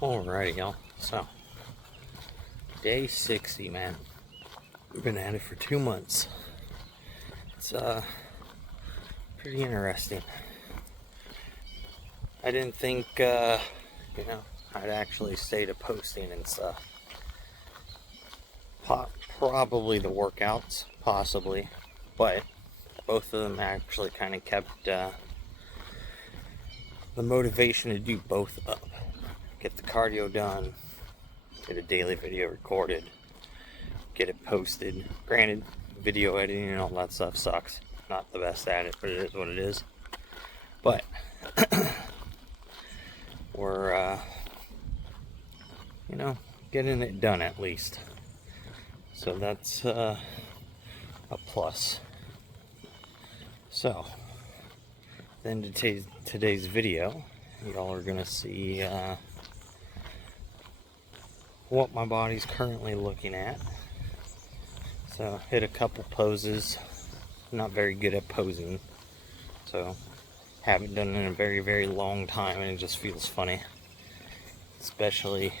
Alrighty, y'all. So, day 60, man. We've been at it for 2 months. It's pretty interesting. I didn't think, I'd actually stay to posting and stuff. Probably the workouts, possibly, but both of them actually kind of kept the motivation to do both up. Get the cardio done, get a daily video recorded, get it posted. Granted, video editing and all that stuff sucks. Not the best at it, but it is what it is. But we're getting it done at least. So that's a plus. So then today's video, y'all are gonna see what my body's currently looking at. So hit a couple poses. Not very good at posing, so haven't done it in a very, very long time, and it just feels funny, especially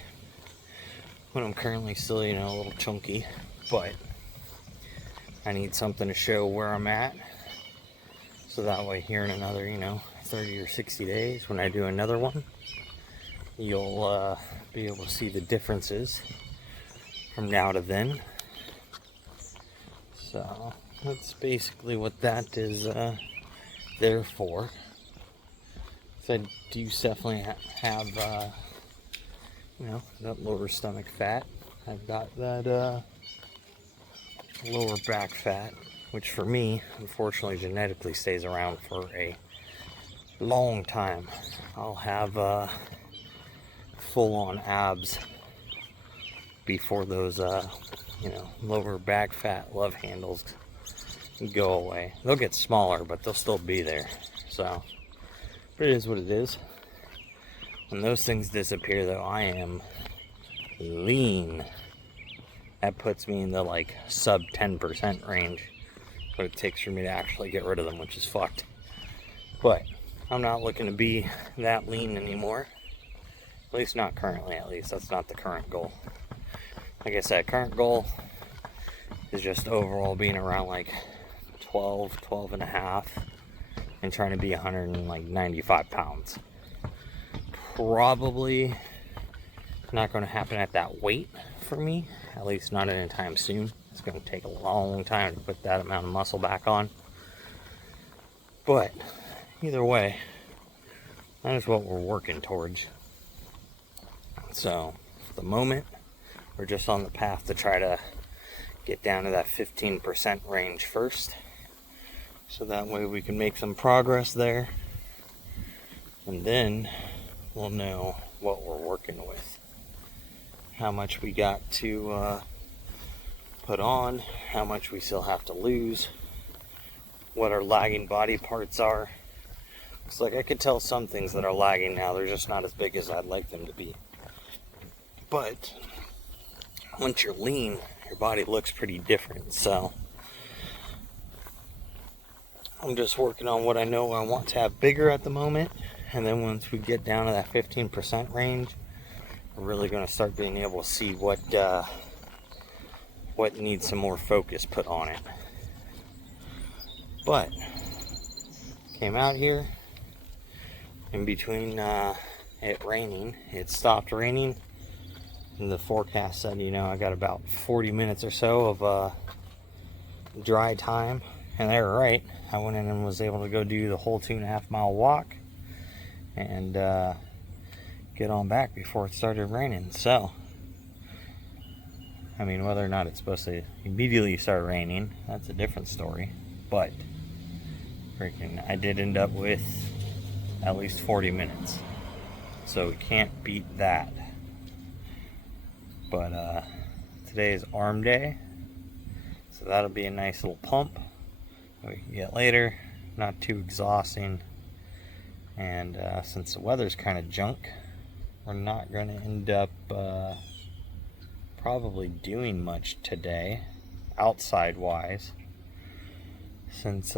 when I'm currently still, a little chunky. But I need something to show where I'm at, so that way here in another 30 or 60 days when I do another one, you'll be able to see the differences from now to then. So that's basically what that is there for. So I do definitely have that lower stomach fat. I've got that lower back fat, which for me, unfortunately, genetically stays around for a long time. I'll have full-on abs before those lower back fat love handles go away. They'll get smaller, but they'll still be there. So, but it is what it is. When those things disappear, though, I am lean. That puts me in the sub 10% range. What it takes for me to actually get rid of them, which is fucked. But I'm not looking to be that lean anymore. At least not currently, at least. That's not the current goal. Like I said, current goal is just overall being around 12 and a half, and trying to be 195 pounds. Probably not going to happen at that weight for me, at least not anytime soon. It's going to take a long time to put that amount of muscle back on. But either way, that is what we're working towards. So at the moment, we're just on the path to try to get down to that 15% range first, so that way we can make some progress there, and then we'll know what we're working with, how much we got to put on, how much we still have to lose, what our lagging body parts are. Looks like I could tell some things that are lagging now. They're just not as big as I'd like them to be. But once you're lean, your body looks pretty different. So I'm just working on what I know I want to have bigger at the moment, and then once we get down to that 15% range, we're really going to start being able to see what needs some more focus put on it. But came out here in between it raining. It stopped raining, and the forecast said I got about 40 minutes or so of dry time, and they were right. I went in and was able to go do the whole 2.5 mile walk and get on back before it started raining. So whether or not it's supposed to immediately start raining, that's a different story, but freaking I did end up with at least 40 minutes, so we can't beat that. But today is arm day, so that'll be a nice little pump that we can get later. Not too exhausting, and since the weather's kind of junk, we're not going to end up probably doing much today outside wise, since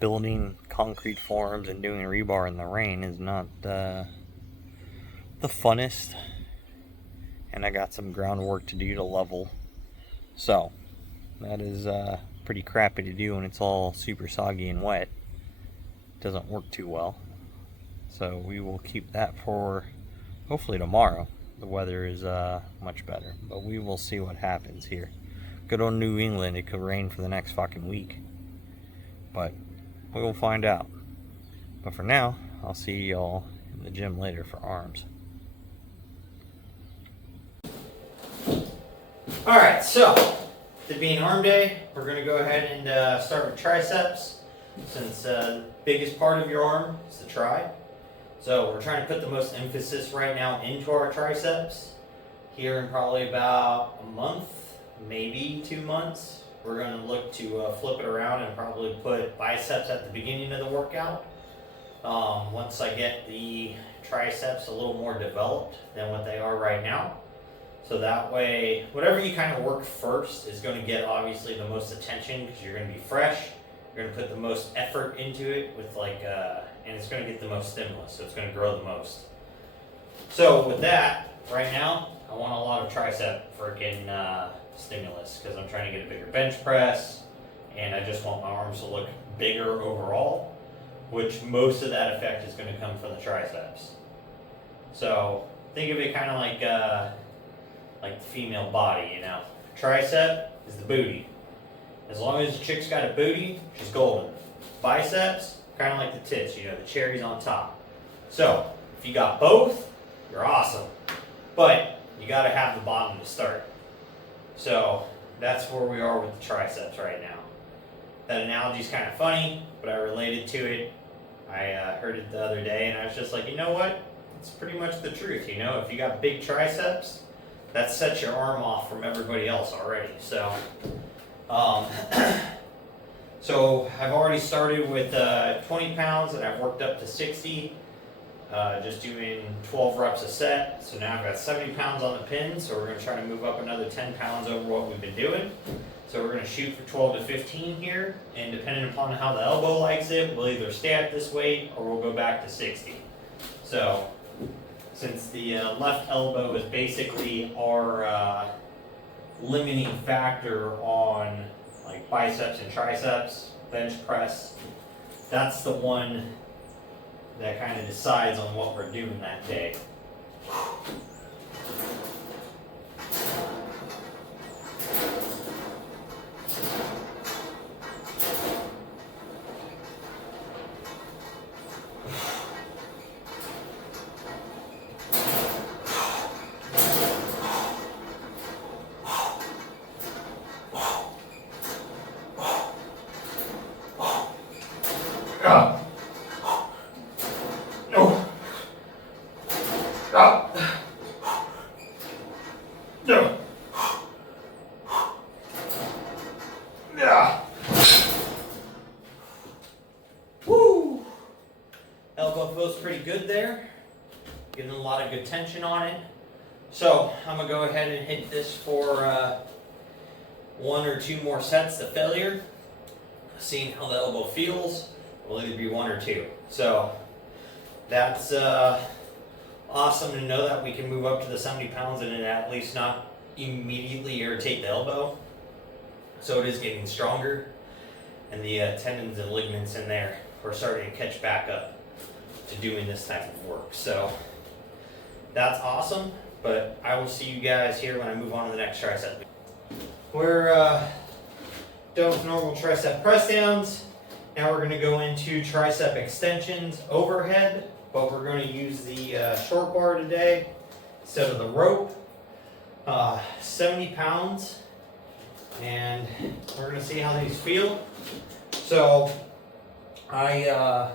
building concrete forms and doing rebar in the rain is not the funnest, and I got some groundwork to do to level. So that is pretty crappy to do when it's all super soggy and wet. Doesn't work too well. So we will keep that for hopefully tomorrow. The weather is much better, but we will see what happens here. Good old New England, it could rain for the next fucking week, but we will find out. But for now, I'll see y'all in the gym later for arms. Alright, so it being arm day, we're going to go ahead and start with triceps, since the biggest part of your arm is the tri. So we're trying to put the most emphasis right now into our triceps. Here in probably about a month, maybe 2 months, we're going to look to flip it around and probably put biceps at the beginning of the workout. Once I get the triceps a little more developed than what they are right now. So that way, whatever you kind of work first is going to get obviously the most attention, because you're going to be fresh. You're going to put the most effort into it with and it's going to get the most stimulus, so it's going to grow the most. So with that, right now, I want a lot of tricep freaking stimulus, because I'm trying to get a bigger bench press, and I just want my arms to look bigger overall, which most of that effect is going to come from the triceps. So think of it kind of like the female body, you know. Tricep is the booty. As long as the chick's got a booty, she's golden. Biceps, kind of like the tits, you know, the cherries on top. So if you got both, you're awesome. But you got to have the bottom to start. So that's where we are with the triceps right now. That analogy is kind of funny, but I related to it. I heard it the other day, and I was just like, you know what? It's pretty much the truth, you know? If you got big triceps, that sets your arm off from everybody else already. So, so I've already started with 20 pounds, and I've worked up to 60, just doing 12 reps a set. So now I've got 70 pounds on the pin, so we're going to try to move up another 10 pounds over what we've been doing. So we're going to shoot for 12 to 15 here, and depending upon how the elbow likes it, we'll either stay at this weight or we'll go back to 60. So since the left elbow is basically our limiting factor on like biceps and triceps, bench press, that's the one that kind of decides on what we're doing that day. Woo! Elbow feels pretty good there. Getting a lot of good tension on it. So I'm gonna go ahead and hit this for 1 or 2 more sets to failure. Seeing how the elbow feels, will either be 1 or 2. So that's awesome to know that we can move up to the 70 pounds and at least not immediately irritate the elbow. So it is getting stronger, and the tendons and ligaments in there are starting to catch back up to doing this type of work. So that's awesome, but I will see you guys here when I move on to the next tricep. We're done with normal tricep press downs. Now we're going to go into tricep extensions overhead, but we're going to use the short bar today instead of the rope. 70 pounds, and we're going to see how these feel. So I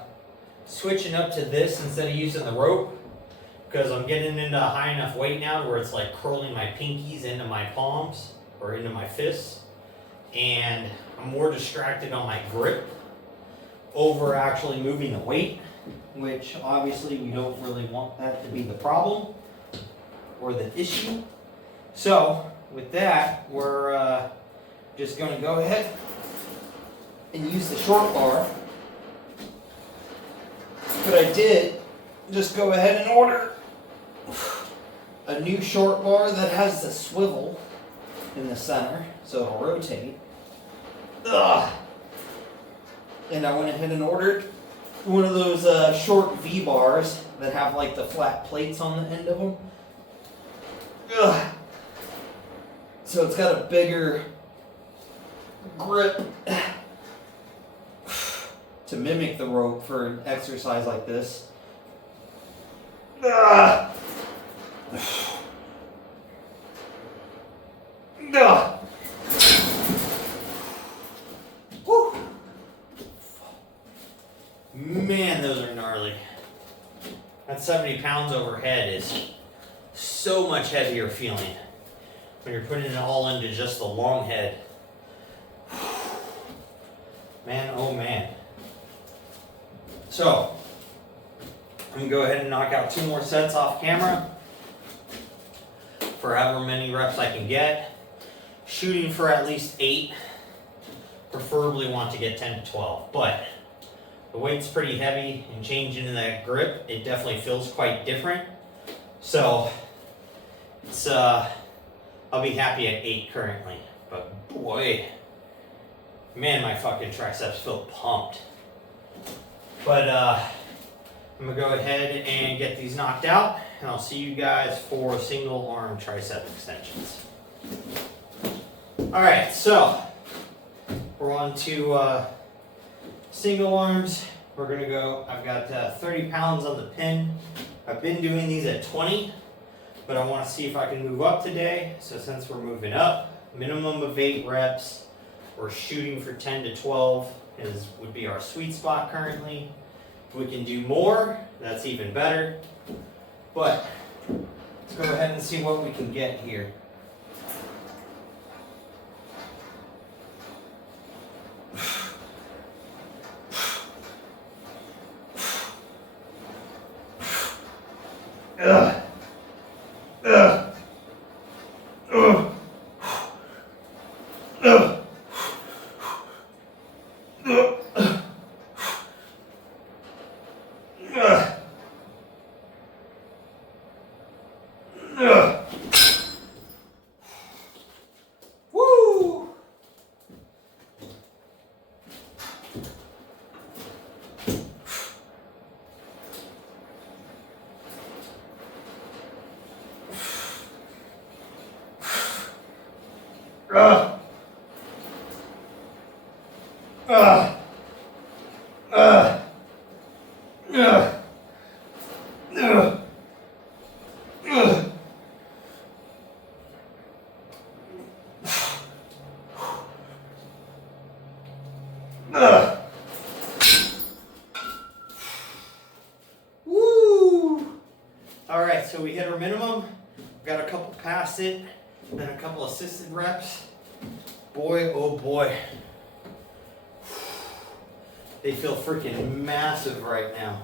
switching up to this instead of using the rope, because I'm getting into a high enough weight now where it's like curling my pinkies into my palms or into my fists, and I'm more distracted on my grip over actually moving the weight, which obviously we don't really want that to be the problem or the issue. So with that, we're just going to go ahead and use the short bar. But I did just go ahead and order a new short bar that has the swivel in the center, so it'll rotate. Ugh. And I went ahead and ordered one of those short V bars that have like the flat plates on the end of them. Ugh. So it's got a bigger grip to mimic the rope for an exercise like this. Ugh. Ugh. Woo. Man, those are gnarly. That 70 pounds overhead is so much heavier feeling when you're putting it all into just the long head. Man, oh man. So, I'm going to go ahead and knock out 2 more sets off camera for however many reps I can get. Shooting for at least 8. Preferably want to get 10 to 12, but the weight's pretty heavy, and changing in that grip, it definitely feels quite different. So, it's I'll be happy at 8 currently, but boy, man, my fucking triceps feel pumped. But I'm gonna go ahead and get these knocked out, and I'll see you guys for single arm tricep extensions. All right, so we're on to single arms. We're gonna go, I've got 30 pounds on the pin. I've been doing these at 20, but I wanna see if I can move up today. So since we're moving up, minimum of 8 reps. We're shooting for 10 to 12 would be our sweet spot currently. If we can do more, that's even better. But let's go ahead and see what we can get here. Ugh. Ugh. Ugh. Ugh. Woo! Woo! Alright, so we hit our minimum. Got a couple past it, then a couple assisted reps. Boy, oh boy. They feel freaking massive right now.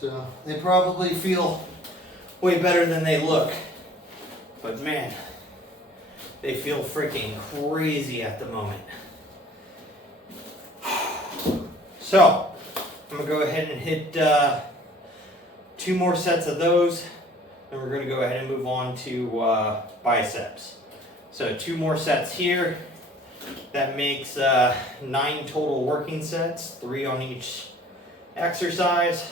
So they probably feel way better than they look. But man, they feel freaking crazy at the moment. So I'm gonna go ahead and hit 2 more sets of those, and we're gonna go ahead and move on to biceps. So 2 more sets here. That makes 9 total working sets, 3 on each exercise,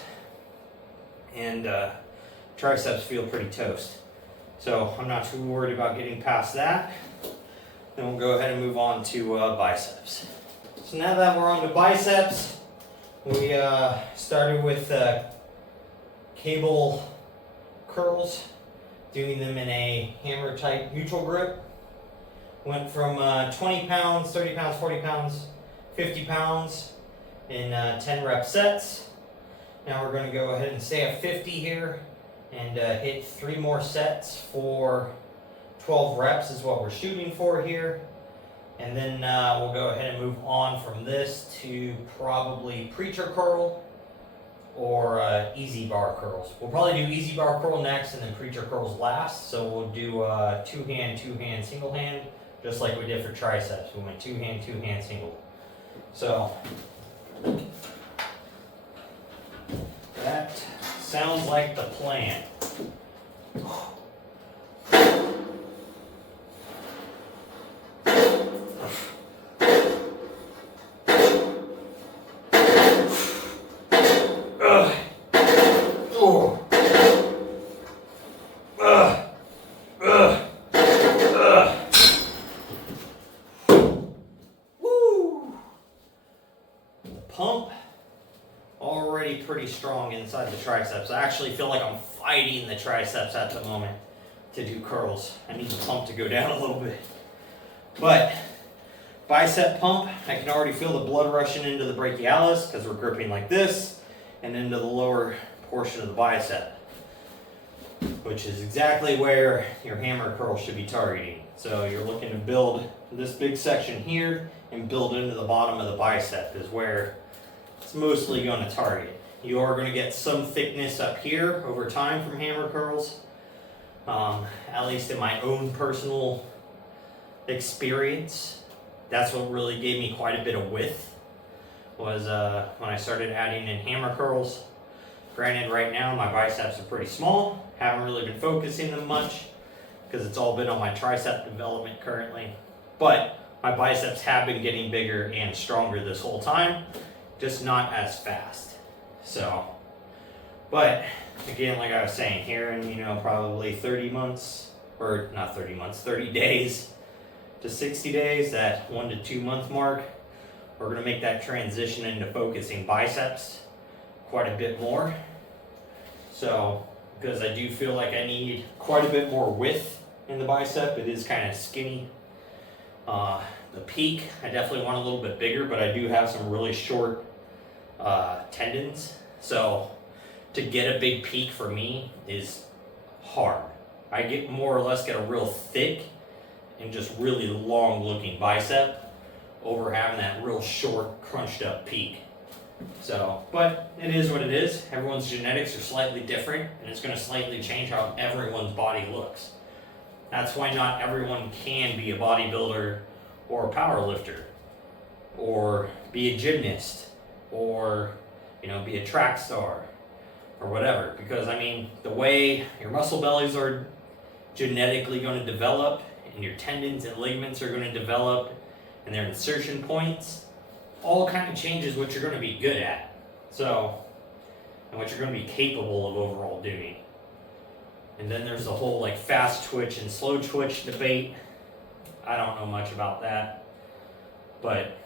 and triceps feel pretty toast. So I'm not too worried about getting past that. Then we'll go ahead and move on to biceps. So now that we're on to biceps, we started with cable curls, doing them in a hammer type neutral grip. Went from 20 pounds, 30 pounds, 40 pounds, 50 pounds in 10 rep sets. Now we're going to go ahead and stay at 50 here and hit 3 more sets for 12 reps is what we're shooting for here. And then we'll go ahead and move on from this to probably preacher curl or easy bar curls. We'll probably do easy bar curl next and then preacher curls last. So we'll do 2-hand, 2-hand, single hand, just like we did for triceps. We went 2-hand, 2-hand, single. So Sounds like the plan. Pump already pretty strong inside the triceps. I actually feel like I'm fighting the triceps at the moment to do curls. I need the pump to go down a little bit. But bicep pump, I can already feel the blood rushing into the brachialis because we're gripping like this, and into the lower portion of the bicep, which is exactly where your hammer curl should be targeting. So you're looking to build this big section here and build into the bottom of the bicep is where it's mostly going to target. You are going to get some thickness up here over time from hammer curls. At least in my own personal experience, that's what really gave me quite a bit of width, was when I started adding in hammer curls. Granted, right now my biceps are pretty small. Haven't really been focusing them much because it's all been on my tricep development currently. But my biceps have been getting bigger and stronger this whole time, just not as fast. So, but again, like I was saying, here in, probably 30 months, or not 30 months, 30 days to 60 days, that 1 to 2 month mark, we're going to make that transition into focusing biceps quite a bit more. So, because I do feel like I need quite a bit more width in the bicep. It is kind of skinny. The peak, I definitely want a little bit bigger, but I do have some really short tendons. So to get a big peak for me is hard. I more or less get a real thick and just really long looking bicep over having that real short crunched up peak. So, but it is what it is. Everyone's genetics are slightly different, and it's going to slightly change how everyone's body looks. That's why not everyone can be a bodybuilder or a power lifter or be a gymnast or be a track star or whatever, because the way your muscle bellies are genetically going to develop and your tendons and ligaments are going to develop and their insertion points all kind of changes what you're going to be good at, so, and what you're going to be capable of overall doing. And then there's the whole fast twitch and slow twitch debate. I don't know much about that, but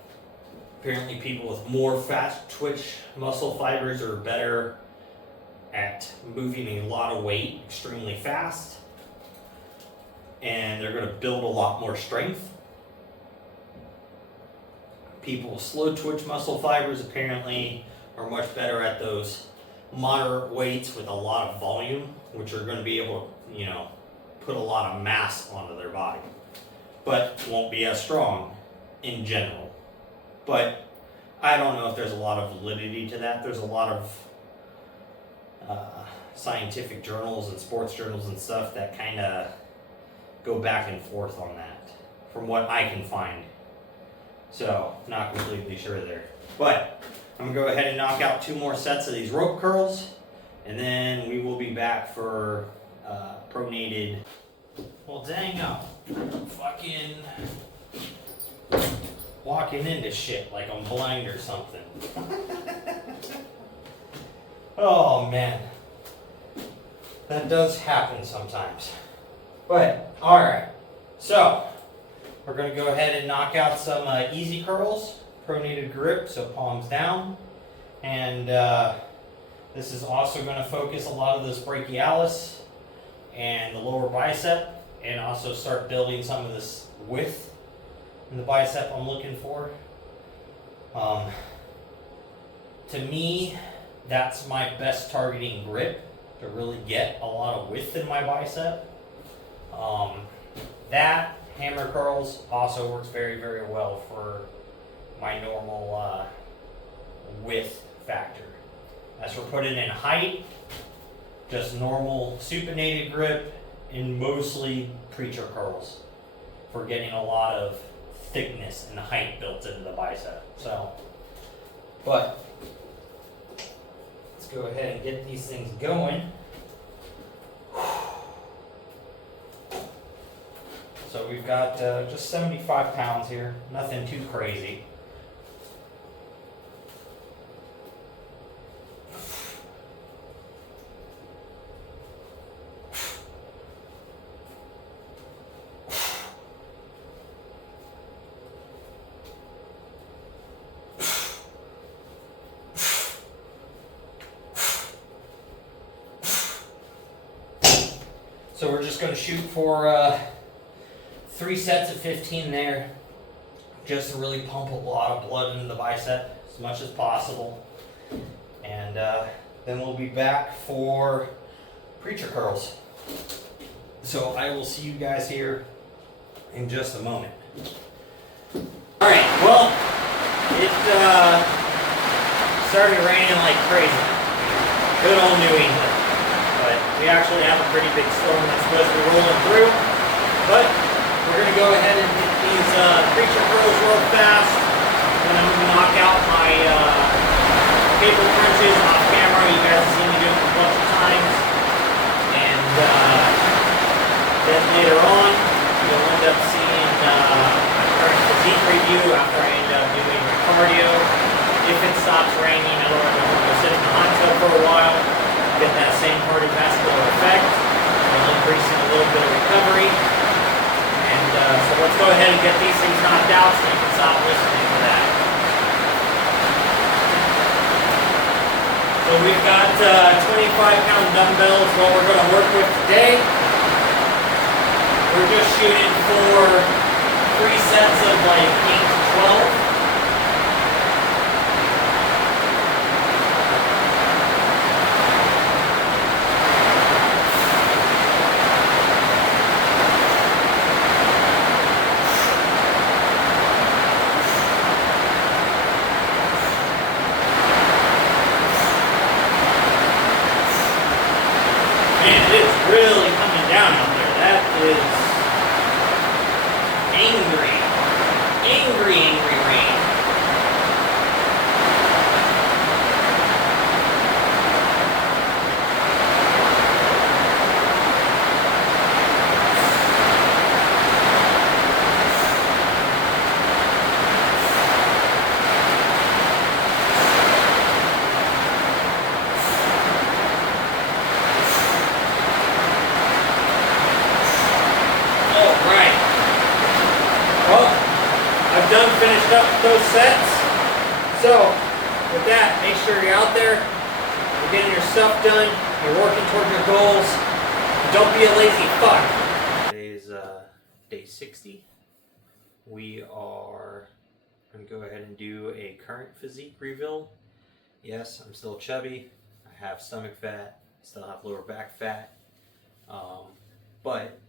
apparently people with more fast twitch muscle fibers are better at moving a lot of weight extremely fast, and they're going to build a lot more strength. People with slow twitch muscle fibers apparently are much better at those moderate weights with a lot of volume, which are going to be able to, put a lot of mass onto their body, but won't be as strong in general. But I don't know if there's a lot of validity to that. There's a lot of scientific journals and sports journals and stuff that kind of go back and forth on that, from what I can find. So, not completely sure there. But I'm going to go ahead and knock out 2 more sets of these rope curls, and then we will be back for pronated. Well, dang up. I'm fucking walking into shit like I'm blind or something. Oh, man. That does happen sometimes. But, alright. So, we're going to go ahead and knock out some easy curls, pronated grip, so palms down. And this is also going to focus a lot of this brachialis and the lower bicep, and also start building some of this width in the bicep I'm looking for. To me, that's my best targeting grip, to really get a lot of width in my bicep. That hammer curls also works very, very well for my normal width factor. As for putting in height, just normal supinated grip and mostly preacher curls for getting a lot of thickness and height built into the bicep. So, but let's go ahead and get these things going. So we've got just 75 pounds here, nothing too crazy. So we're just going to shoot for 3 sets of 15 there, just to really pump a lot of blood into the bicep as much as possible. And then we'll be back for preacher curls. So I will see you guys here in just a moment. All right, well, it started raining like crazy. Good old New England. But we actually have a pretty big storm that's supposed to be rolling through. But we're going to go ahead and get these preacher curls real fast. And I'm going to knock out my cable crunches off camera. You guys have seen me do it a bunch of times. And then later on, you'll end up seeing my current physique review after I end up doing my cardio. If it stops raining, otherwise I'm going to sit in the hot tub for a while. Get that same cardiovascular effect while increasing a little bit of recovery. And so let's go ahead and get these things knocked out so you can stop listening to that. So we've got 25-pound dumbbells what we're going to work with today. We're just shooting for 3 sets of like 8 to 12. Really coming down out there. That is angry rain. Finished up those sets. So with that, make sure you're out there, you're getting your stuff done, you're working toward your goals. Don't be a lazy fuck. Today is day 60. We are going to go ahead and do a current physique reveal. Yes, I'm still chubby. I have stomach fat, still have lower back fat, but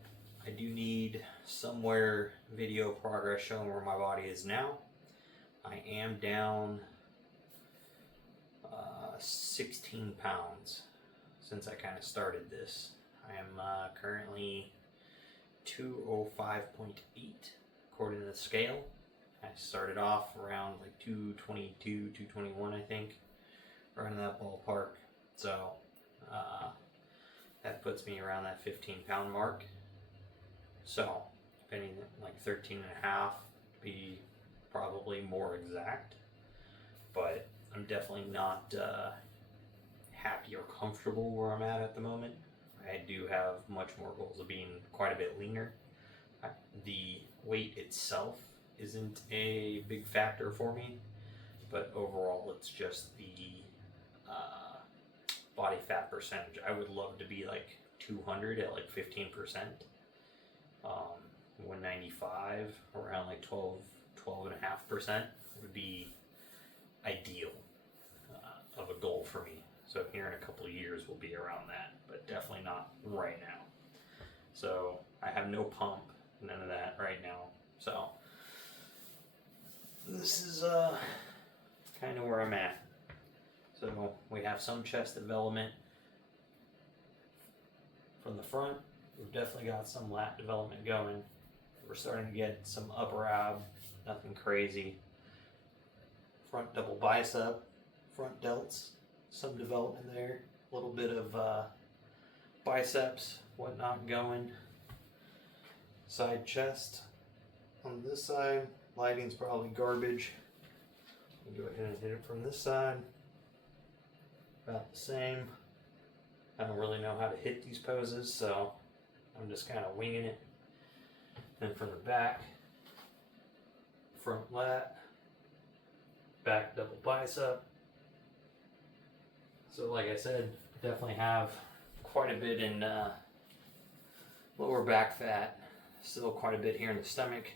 I do need somewhere video progress showing where my body is now. I am down 16 pounds since I kind of started this. I am currently 205.8 according to the scale. I started off around like 222, 221 I think, around that ballpark. So that puts me around that 15-pound mark. So, if anything, like 13 and a half to be probably more exact. But I'm definitely not happy or comfortable where I'm at the moment. I do have much more goals of being quite a bit leaner. The weight itself isn't a big factor for me, but overall it's just the body fat percentage. I would love to be like 200 at like 15%. 195 around like 12.5% would be ideal of a goal for me. So here in a couple of years we'll be around that, but definitely not right now. So I have no pump, none of that right now. So this is kind of where I'm at. So we have some chest development from the front. We've definitely got some lat development going. We're starting to get some upper ab, nothing crazy. Front double bicep, front delts, some development there. A little bit of biceps, whatnot going. Side chest. On this side, lighting's probably garbage. I'll go ahead and hit it from this side. About the same. I don't really know how to hit these poses, so I'm just kind of winging it. Then from the back, front lat, back double bicep. So like I said, definitely have quite a bit in lower back fat, still quite a bit here in the stomach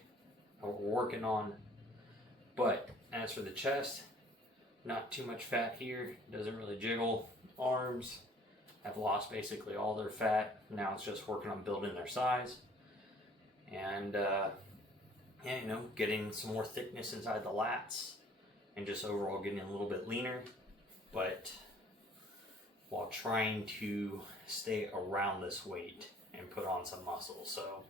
that we're working on. But as for the chest, not too much fat here, doesn't really jiggle. Arms have lost basically all their fat. Now it's just working on building their size. And yeah, you know, getting some more thickness inside the lats and just overall getting a little bit leaner, but while trying to stay around this weight and put on some muscle. So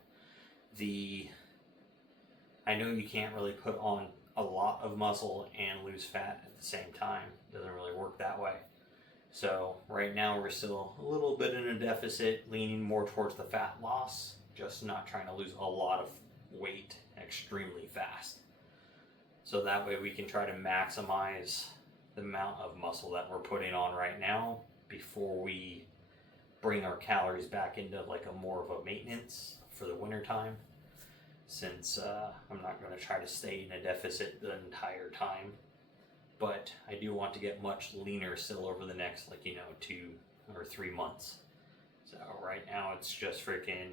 I know you can't really put on a lot of muscle and lose fat at the same time. It doesn't really work that way. So right now we're still a little bit in a deficit, leaning more towards the fat loss, just not trying to lose a lot of weight extremely fast. So that way we can try to maximize the amount of muscle that we're putting on right now before we bring our calories back into like a more of a maintenance for the winter time, since I'm not going to try to stay in a deficit the entire time. But I do want to get much leaner still over the next 2 or 3 months. So right now it's just freaking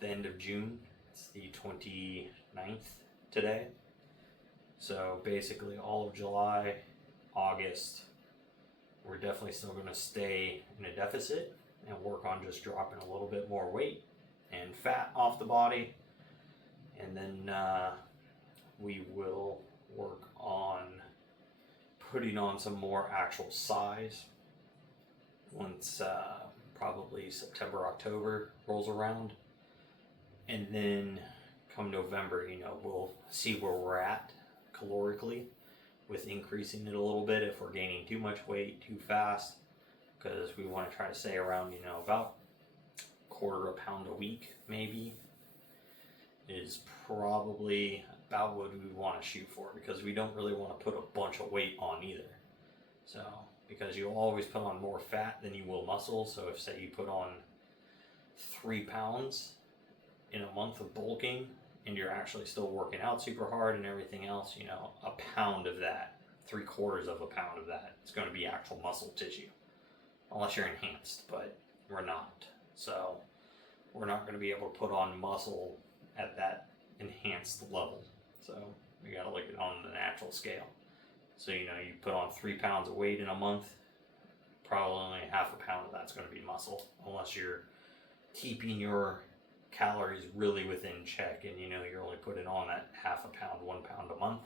the end of June. It's the 29th today. So basically all of July, August, we're definitely still going to stay in a deficit and work on just dropping a little bit more weight and fat off the body. And then we will work on putting on some more actual size once probably September, October rolls around. And then come November, you know, we'll see where we're at calorically with increasing it a little bit if we're gaining too much weight too fast, because we want to try to stay around, you know, about quarter a pound a week maybe is probably about what we want to shoot for, because we don't really want to put a bunch of weight on either. So because you'll always put on more fat than you will muscle. So if say you put on 3 pounds in a month of bulking and you're actually still working out super hard and everything else, you know, a pound of that, 3/4 of a pound of that, is going to be actual muscle tissue, unless you're enhanced, but we're not. So we're not going to be able to put on muscle at that enhanced level. So we got to look at it on the natural scale. So, you know, you put on 3 pounds of weight in a month, probably only half a pound of that's going to be muscle, unless you're keeping your calories really within check and, you know, you're only putting on that half a pound, 1 pound a month.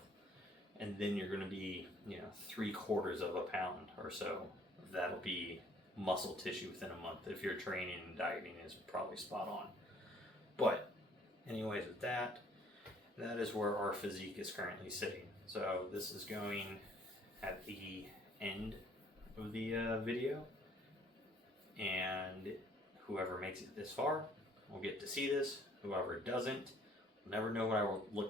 And then you're going to be, you know, 3/4 of a pound or so. That'll be muscle tissue within a month. If your training and dieting is probably spot on. But anyways, with that is where our physique is currently sitting. So this is going at the end of the video, and whoever makes it this far will get to see this. Whoever doesn't will never know what I will look